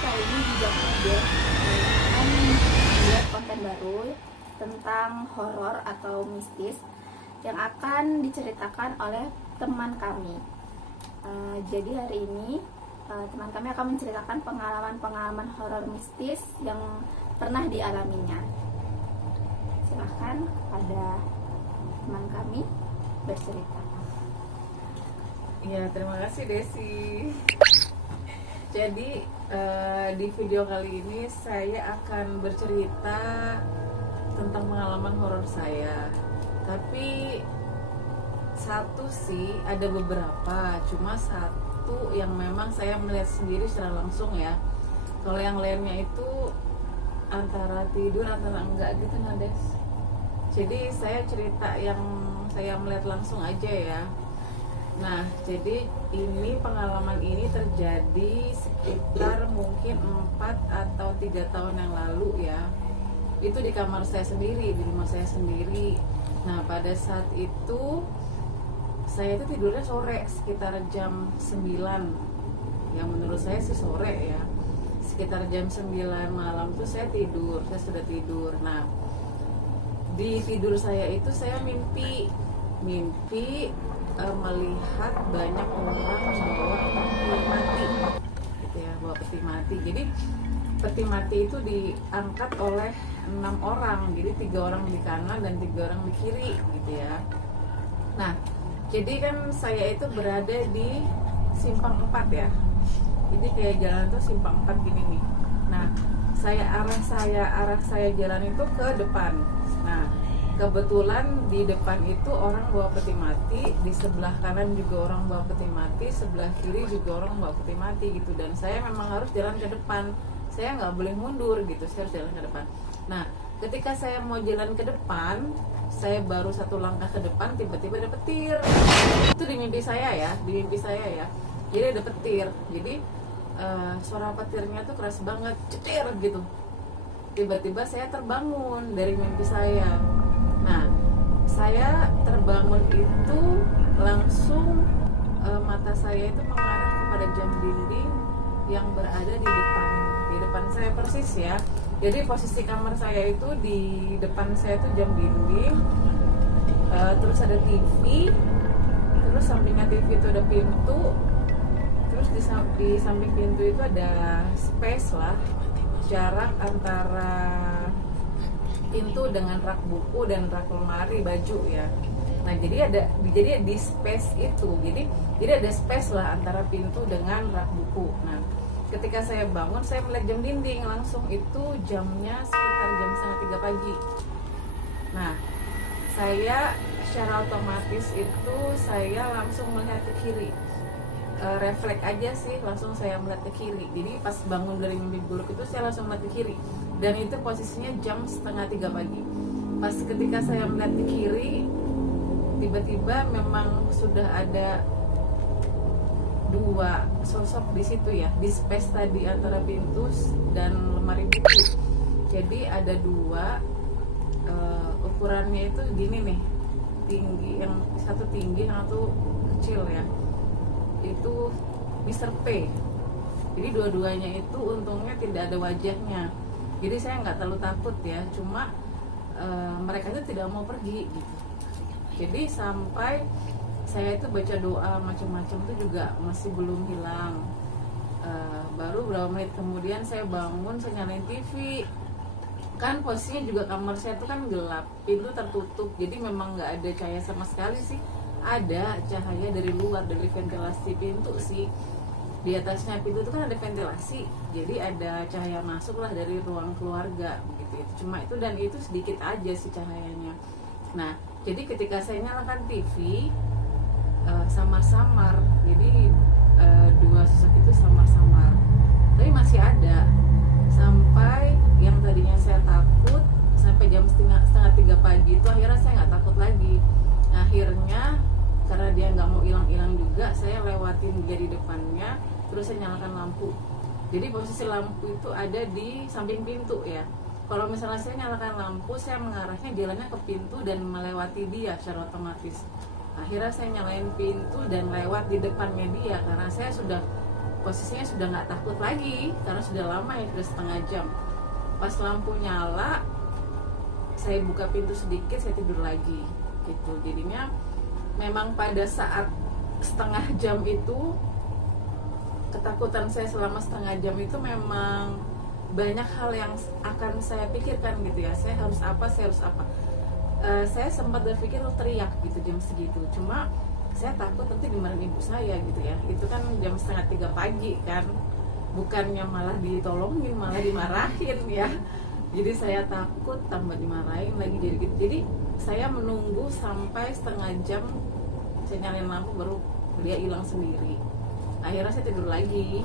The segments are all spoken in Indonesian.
kali ini di Jam Update akan membuat konten baru tentang horor atau mistis yang akan diceritakan oleh teman kami. Jadi hari ini teman kami akan menceritakan pengalaman-pengalaman horor mistis yang pernah dialaminya. Silahkan kepada teman kami bercerita. Ya, terima kasih Desi. Jadi di video kali ini saya akan bercerita tentang pengalaman horor saya. Tapi satu sih, ada beberapa, cuma satu yang memang saya melihat sendiri secara langsung ya. Kalau yang lainnya itu antara tidur antara enggak gitu nah Des. Jadi saya cerita yang saya melihat langsung aja ya. Nah, jadi ini pengalaman ini terjadi sekitar mungkin 4 atau 3 tahun yang lalu ya. Itu di kamar saya sendiri, di rumah saya sendiri. Nah, pada saat itu saya itu tidurnya sore sekitar jam 9. Yang menurut saya sih sore ya. Sekitar jam 9 malam tuh saya sudah tidur. Nah, di tidur saya itu saya mimpi melihat banyak orang bawa peti mati gitu ya, bawa peti mati. Jadi peti mati itu diangkat oleh 6 orang, jadi 3 orang di kanan dan 3 orang di kiri gitu ya. Nah, jadi kan saya itu berada di simpang 4 ya, jadi kayak jalan tuh simpang 4 gini nih. Nah, arah saya jalan itu ke depan. Nah, kebetulan di depan itu orang bawa peti mati, di sebelah kanan juga orang bawa peti mati, sebelah kiri juga orang bawa peti mati gitu. Dan saya memang harus jalan ke depan, saya nggak boleh mundur gitu, saya harus jalan ke depan. Nah, ketika saya mau jalan ke depan, saya baru 1 langkah ke depan, tiba-tiba ada petir. Itu di mimpi saya ya, jadi ada petir. Jadi suara petirnya tuh keras banget, cetir gitu. Tiba-tiba saya terbangun dari mimpi saya. Nah, saya terbangun itu langsung mata saya itu mengarah kepada jam dinding yang berada di depan saya persis ya. Jadi posisi kamar saya itu di depan saya itu jam dinding, terus ada TV, terus sampingnya TV itu ada pintu, terus di samping pintu itu ada space lah, jarak antara pintu dengan rak buku dan rak lemari baju ya. Nah, jadi di space itu, jadi ada space lah antara pintu dengan rak buku. Nah, ketika saya bangun, saya melihat jam dinding langsung, itu jamnya sekitar jam 2:30 pagi. Nah, saya secara otomatis itu saya langsung melihat ke kiri. Refleks aja sih, langsung saya melihat ke kiri. Jadi pas bangun dari mimpi buruk itu saya langsung melihat ke kiri, dan itu posisinya jam 2:30 pagi. Pas ketika saya melihat ke kiri, tiba-tiba memang sudah ada 2 sosok di situ ya, di space tadi antara pintu dan lemari buku. Jadi ada 2, ukurannya itu gini nih, tinggi, yang satu tinggi, yang satu kecil ya. Itu Mr. P. Jadi dua-duanya itu untungnya tidak ada wajahnya, jadi saya nggak terlalu takut ya. Cuma mereka itu tidak mau pergi gitu. Jadi sampai saya itu baca doa macam-macam itu juga masih belum hilang. Baru beberapa menit kemudian saya bangun, saya nyalain TV. Kan posisinya juga kamar saya itu kan gelap, pintu tertutup, jadi memang nggak ada cahaya sama sekali sih. Ada cahaya dari luar, dari ventilasi pintu sih. Di atasnya pintu itu kan ada ventilasi, jadi ada cahaya masuk lah dari ruang keluarga begitu. Cuma itu, dan itu sedikit aja sih cahayanya. Nah, jadi ketika saya nyalakan TV, samar-samar, jadi 2 sosok itu samar-samar, tapi masih ada. Sampai yang tadinya saya takut, sampai jam setengah 3 pagi itu akhirnya saya nggak takut lagi. Akhirnya karena dia nggak mau hilang-hilang juga, saya lewatin dia di depannya, terus saya nyalakan lampu. Jadi posisi lampu itu ada di samping pintu ya. Kalau misalnya saya nyalakan lampu, saya mengarahnya jalannya ke pintu dan melewati dia secara otomatis. Akhirnya saya nyalain pintu dan lewat di depannya dia, karena saya sudah posisinya sudah nggak takut lagi karena sudah lama ya, sudah setengah jam. Pas lampu nyala, saya buka pintu sedikit, saya tidur lagi gitu. Jadinya memang pada saat setengah jam itu, ketakutan saya selama setengah jam itu memang banyak hal yang akan saya pikirkan gitu ya. Saya harus apa, saya sempat berpikir teriak gitu jam segitu, cuma saya takut nanti dimarahin ibu saya gitu ya. Itu kan jam 2:30 pagi kan, bukannya malah ditolongin, malah dimarahin ya. Jadi saya takut tambah dimarahin lagi jadi gitu. Jadi saya menunggu sampai setengah jam, saya nyalain lampu baru dia hilang sendiri. Akhirnya saya tidur lagi.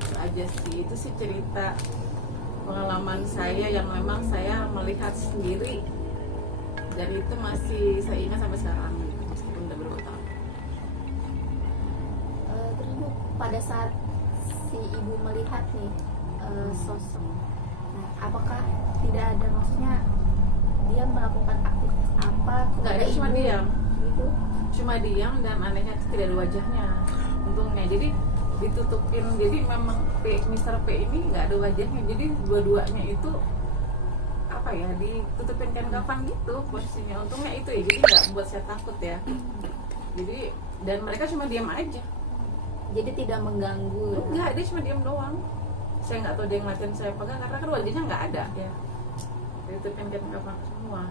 Itu aja sih, itu sih cerita pengalaman saya yang memang saya melihat sendiri, dan itu masih saya ingat sampai sekarang meskipun udah berapa tahun. Terus Bu, pada saat si ibu melihat nih sosok, nah, apakah tidak ada, maksudnya dia melakukan aktivitas apa? Nggak ada, kepada cuma ibu diam. gitu? Cuma diam, dan anehnya tidak ada wajahnya untungnya. Jadi ditutupin, jadi memang Mr. P ini nggak ada wajahnya, jadi dua-duanya itu apa ya, ditutupin kain kafan gitu posisinya. Untungnya itu ya, jadi nggak buat saya takut ya. Jadi, dan mereka cuma diam aja, Jadi tidak mengganggu. enggak, dia cuma diam doang. Saya nggak tahu dia ngeliatin saya apa enggak, karena kan wajahnya nggak ada ya, ditutupin kain kafan semua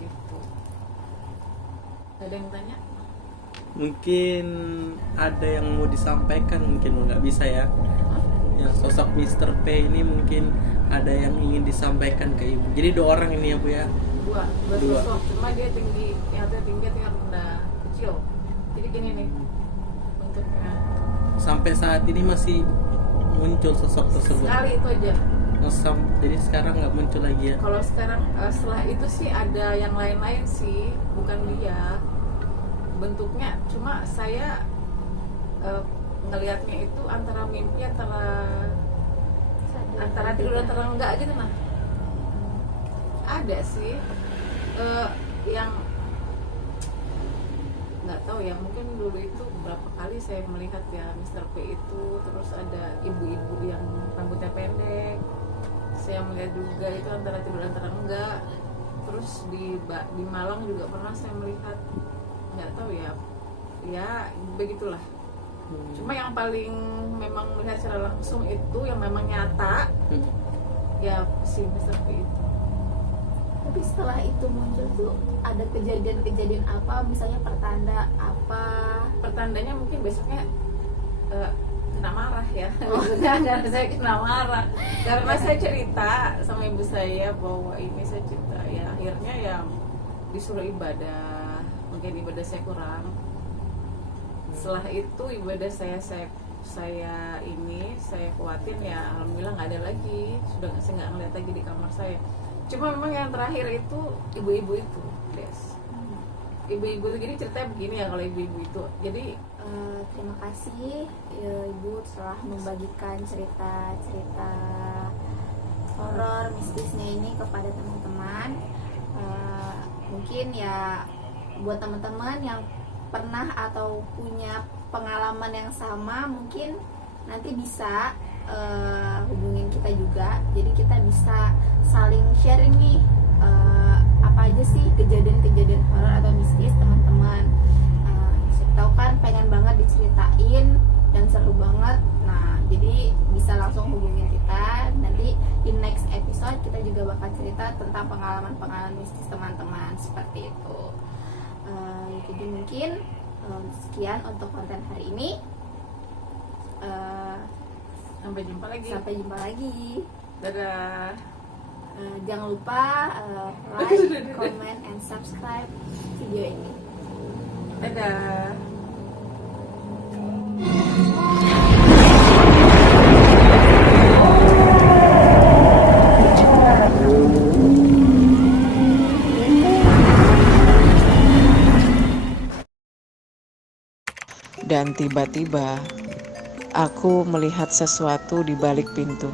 gitu. Ada yang tanya? Mungkin ada yang mau disampaikan, mungkin nggak bisa ya. Yang sosok Mr. P ini mungkin ada yang ingin disampaikan ke ibu. Jadi 2 orang ini ya Bu ya. Dua Dua. sosok, cuma dia tinggi, yang satu tinggi, yang rendah, kecil. Jadi gini nih bentuknya. Sampai saat ini masih muncul sosok tersebut. Sekali itu aja. Jadi sekarang nggak muncul lagi ya. Kalau sekarang setelah itu sih ada yang lain-lain sih, bukan dia. Bentuknya cuma saya ngelihatnya itu antara mimpi, antara tidur antara enggak gitu. Nah, ada sih yang nggak tahu ya, mungkin dulu itu beberapa kali saya melihat ya Mr. P itu. Terus ada ibu-ibu yang rambutnya pendek, saya melihat juga itu antara tidur antara enggak. Terus di Malang juga pernah saya melihat, nggak tahu ya begitulah. Cuma yang paling memang melihat secara langsung itu yang memang nyata ya si Mr. P itu. Tapi setelah itu muncul tuh ada kejadian-kejadian apa, misalnya pertanda apa? Pertandanya mungkin besoknya kena marah ya. Karena saya kena marah karena saya cerita sama ibu saya bahwa ini, saya cerita ya, akhirnya ya disuruh ibadah. Mungkin ibadah saya kurang. Setelah itu ibadah saya kuatin ya, alhamdulillah nggak ada lagi. Saya nggak ngeliat lagi di kamar saya. Cuma memang yang terakhir itu ibu-ibu itu, Des. Ibu-ibu itu, jadi ceritanya begini ya kalau ibu-ibu itu. Jadi Terima kasih Ibu telah membagikan cerita-cerita horor mistisnya ini kepada teman-teman. Mungkin ya buat teman-teman yang pernah atau punya pengalaman yang sama, mungkin nanti bisa hubungin kita juga. Jadi kita bisa saling sharing nih, apa aja sih kejadian-kejadian horor atau mistis teman-teman. Saya tahu kan pengen banget diceritain dan seru banget. Nah, jadi bisa langsung hubungin kita. Nanti di next episode kita juga bakal cerita tentang pengalaman-pengalaman mistis teman-teman seperti itu. Jadi mungkin sekian untuk konten hari ini. sampai jumpa lagi. Sampai jumpa lagi. Dadah. Jangan lupa like, comment, and subscribe video ini. Dadah. Dan tiba-tiba aku melihat sesuatu di balik pintu.